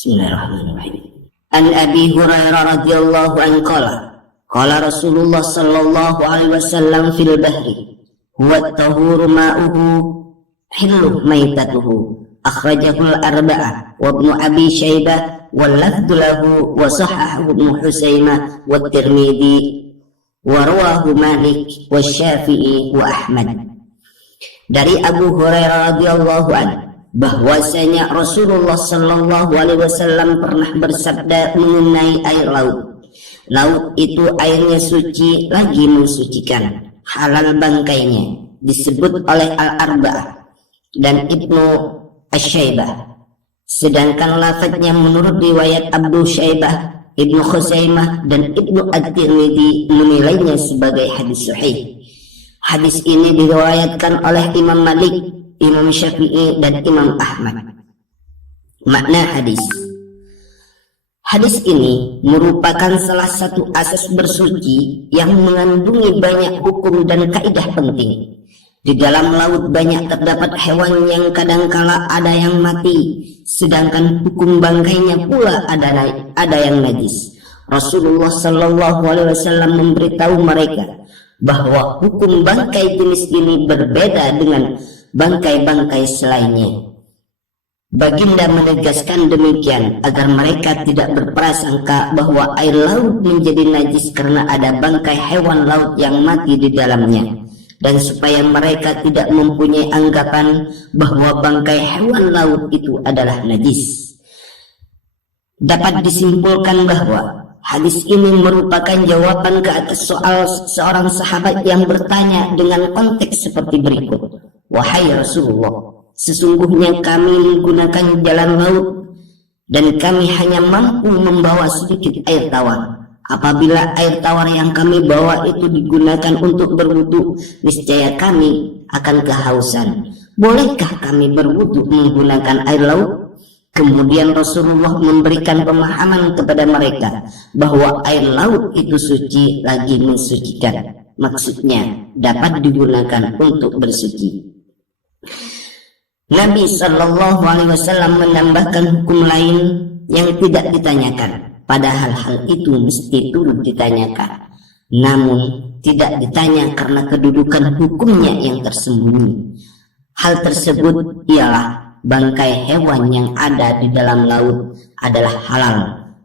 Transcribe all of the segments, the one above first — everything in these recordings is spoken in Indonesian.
Bismillahirrahmanirrahim. An Abi Hurairah radhiyallahu anhu qala Rasulullah sallallahu alaihi wasallam fil bahri huwa at-tahuru ma'uhu hillu maitatuhu akhrajahu al-arba'ah wa ibnu Abi Syaibah wal lafdhu lahu wa sahahahu ibnu Huzaimah wa Tirmidzi wa rawahu Malik wa Syafi'i wa Ahmad. Dari Abu Hurairah radhiyallahu anhu bahwasanya Rasulullah sallallahu alaihi wasallam pernah bersabda mengenai air laut. Laut itu airnya suci lagi mensucikan, halal bangkainya, disebut oleh Al-Arba'ah dan Ibnu Asy-Syaibah. Sedangkan lafadznya menurut riwayat Abu Syaibah, Ibnu Khuzaimah dan Ibnu At-Tirmidzi menilainya sebagai hadis sahih. Hadis ini diriwayatkan oleh Imam Malik, Imam Syafi'i dan Imam Ahmad. Makna hadis. Hadis ini merupakan salah satu asas bersuci yang mengandungi banyak hukum dan kaidah penting. Di dalam laut banyak terdapat hewan yang kadangkala ada yang mati, sedangkan hukum bangkainya pula ada yang najis. Rasulullah sallallahu alaihi wasallam memberitahu mereka bahwa hukum bangkai jenis ini berbeda dengan bangkai-bangkai selainnya. Baginda menegaskan demikian agar mereka tidak berprasangka bahwa air laut menjadi najis karena ada bangkai hewan laut yang mati di dalamnya, dan supaya mereka tidak mempunyai anggapan bahwa bangkai hewan laut itu adalah najis. Dapat disimpulkan bahwa hadis ini merupakan jawaban ke atas soal seorang sahabat yang bertanya dengan konteks seperti berikut. Wahai Rasulullah, sesungguhnya kami menggunakan jalan laut dan kami hanya mampu membawa sedikit air tawar. Apabila air tawar yang kami bawa itu digunakan untuk berwudu, niscaya kami akan kehausan. Bolehkah kami berwudu menggunakan air laut? Kemudian Rasulullah memberikan pemahaman kepada mereka bahwa air laut itu suci lagi mensucikan. Maksudnya dapat digunakan untuk bersuci. Nabi sallallahu alaihi wasallam menambahkan hukum lain yang tidak ditanyakan, padahal hal itu mesti turut ditanyakan. Namun tidak ditanya karena kedudukan hukumnya yang tersembunyi. Hal tersebut ialah bangkai hewan yang ada di dalam laut adalah halal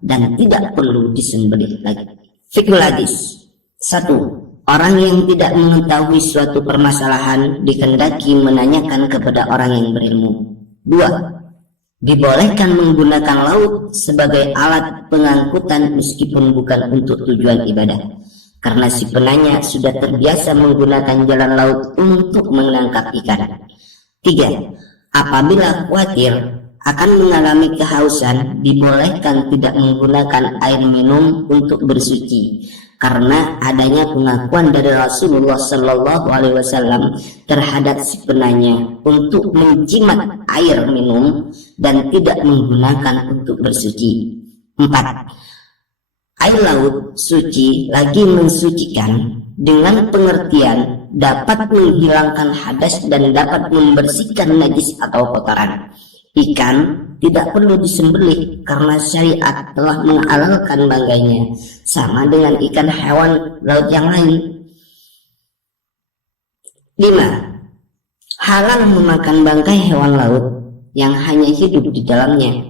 dan tidak perlu disembelih lagi. Fiqhul hadis. 1. Orang yang tidak mengetahui suatu permasalahan dikehendaki menanyakan kepada orang yang berilmu. 2. Dibolehkan menggunakan laut sebagai alat pengangkutan meskipun bukan untuk tujuan ibadah, karena si penanya sudah terbiasa menggunakan jalan laut untuk menangkap ikan. 3. Apabila khawatir akan mengalami kehausan, dibolehkan tidak menggunakan air minum untuk bersuci, karena adanya pengakuan dari Rasulullah sallallahu alaihi wasallam terhadap si penanya untuk menjimat air minum dan tidak menggunakan untuk bersuci. 4. Air laut suci lagi mensucikan dengan pengertian dapat menghilangkan hadas dan dapat membersihkan najis atau kotoran. Ikan tidak perlu disembelih karena syariat telah menghalalkan bangkainya, sama dengan ikan hewan laut yang lain. 5. Halal memakan bangkai hewan laut yang hanya hidup di dalamnya.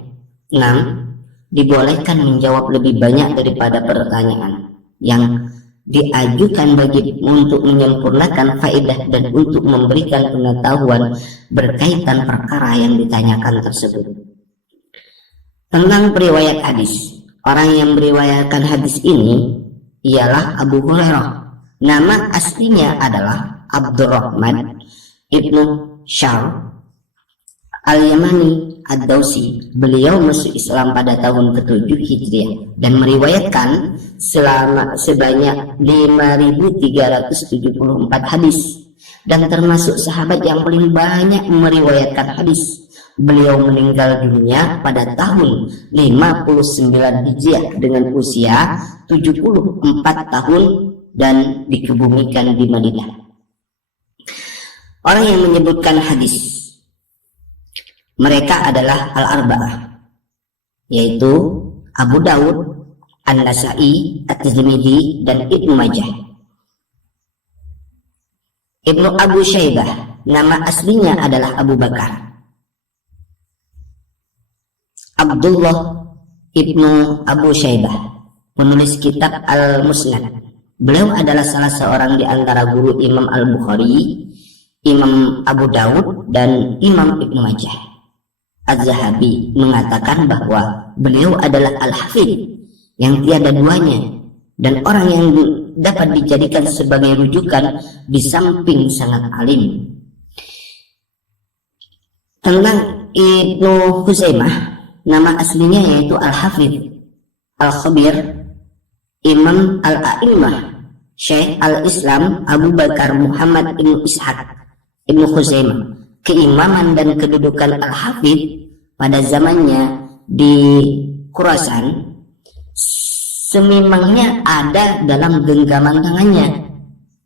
6. Dibolehkan menjawab lebih banyak daripada pertanyaan yang diajukan bagi untuk menyempurnakan faedah dan untuk memberikan pengetahuan berkaitan perkara yang ditanyakan tersebut. Tentang periwayat hadis, orang yang meriwayatkan hadis ini ialah Abu Hurairah. Nama aslinya adalah Abdurrahman ibnu Syar Al-Yamani Ad-Dausi. Beliau masuk Islam pada tahun ke-7 Hijriah dan meriwayatkan sebanyak 5.374 hadis dan termasuk sahabat yang paling banyak meriwayatkan hadis. Beliau meninggal dunia pada tahun 59 Hijriah dengan usia 74 tahun dan dikebumikan di Madinah. Orang yang menyebutkan hadis, mereka adalah Al-Arba'ah. yaitu Abu Daud, An-Nasa'i, At-Tirmidzi, dan Ibnu Majah. Ibnu Abu Syaibah, nama aslinya adalah Abu Bakar Abdullah Ibnu Abu Syaibah, penulis kitab Al-Musnad. Beliau adalah salah seorang di antara guru Imam Al-Bukhari, Imam Abu Daud, dan Imam Ibnu Majah. Az-Zahabi mengatakan bahwa beliau adalah Al-Hafidh yang tiada duanya dan orang yang dapat dijadikan sebagai rujukan di samping sangat alim. Tentang Ibnu Khuzaimah, nama aslinya yaitu Al-Hafidh Al-Khabir Imam Al-A'immah Syekh Al-Islam Abu Bakar Muhammad Ibnu Ishaq Ibnu Khuzaimah. Keimaman dan kedudukan Al-Hafidh pada zamannya di Khurasan semimangnya ada dalam genggaman tangannya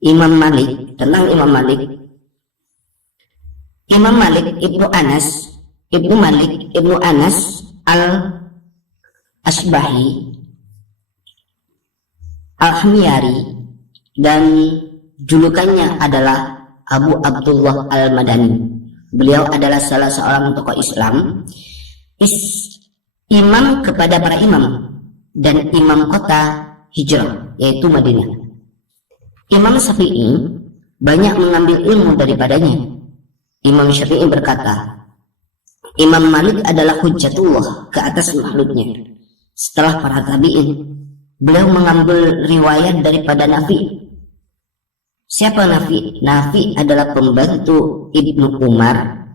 Imam Malik. Tentang Imam Malik, Imam Malik Ibnu Anas Ibnu Malik Ibnu Anas Al-Asbahi Al-Himyari, dan julukannya adalah Abu Abdullah Al-Madani. Beliau adalah salah seorang tokoh Islam, imam kepada para imam, dan imam kota hijrah yaitu Madinah. Imam Syafi'i banyak mengambil ilmu daripadanya. Imam Syafi'i berkata, Imam Malik adalah hujjatullah ke atas makhluknya. Setelah para tabi'in, beliau mengambil riwayat daripada Nafi. Siapa Nafi? Nafi adalah pembantu Ibnu Umar,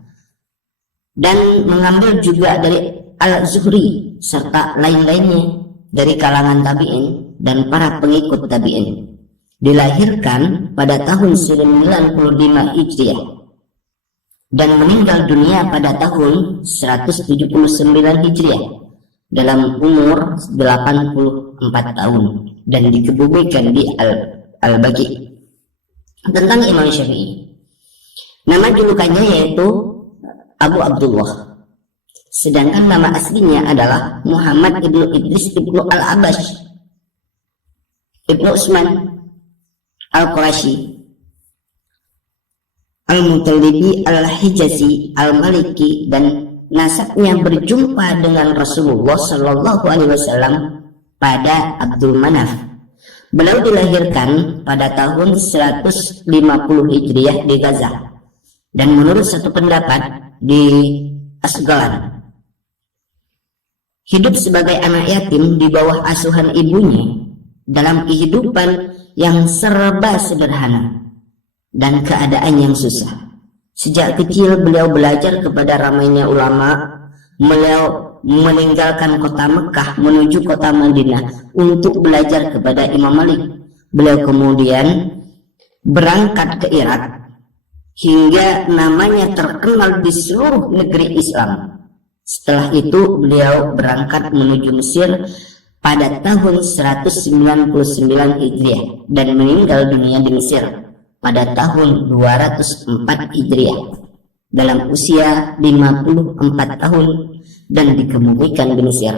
dan mengambil juga dari Al-Zuhri serta lain-lainnya dari kalangan tabi'in dan para pengikut tabi'in. Dilahirkan pada tahun 95 Hijriah dan meninggal dunia pada tahun 179 Hijriah dalam umur 84 tahun dan dikebumikan di Al-Baqi. Tentang Imam Syafi'i, nama julukannya yaitu Abu Abdullah, sedangkan nama aslinya adalah Muhammad Ibnu Idris Ibnu Al-Abash Ibnu Utsman Al-Qurashi Al-Mutalibi Al-Hijazi Al-Maliki, dan nasabnya berjumpa dengan Rasulullah Shallallahu Alaihi Wasallam pada Abdul Manaf. Beliau dilahirkan pada tahun 150 Hijriah di Gaza, dan menurut satu pendapat di Asgalan. Hidup sebagai anak yatim di bawah asuhan ibunya dalam kehidupan yang serba sederhana dan keadaan yang susah. Sejak kecil beliau belajar kepada ramainya ulama. Beliau meninggalkan kota Mekah menuju kota Madinah untuk belajar kepada Imam Malik. Beliau kemudian berangkat ke Irak hingga namanya terkenal di seluruh negeri Islam. Setelah itu beliau berangkat menuju Mesir pada tahun 199 Hijriah dan meninggal dunia di Mesir pada tahun 204 Hijriah dalam usia 54 tahun dan dikebumikan di Mesir.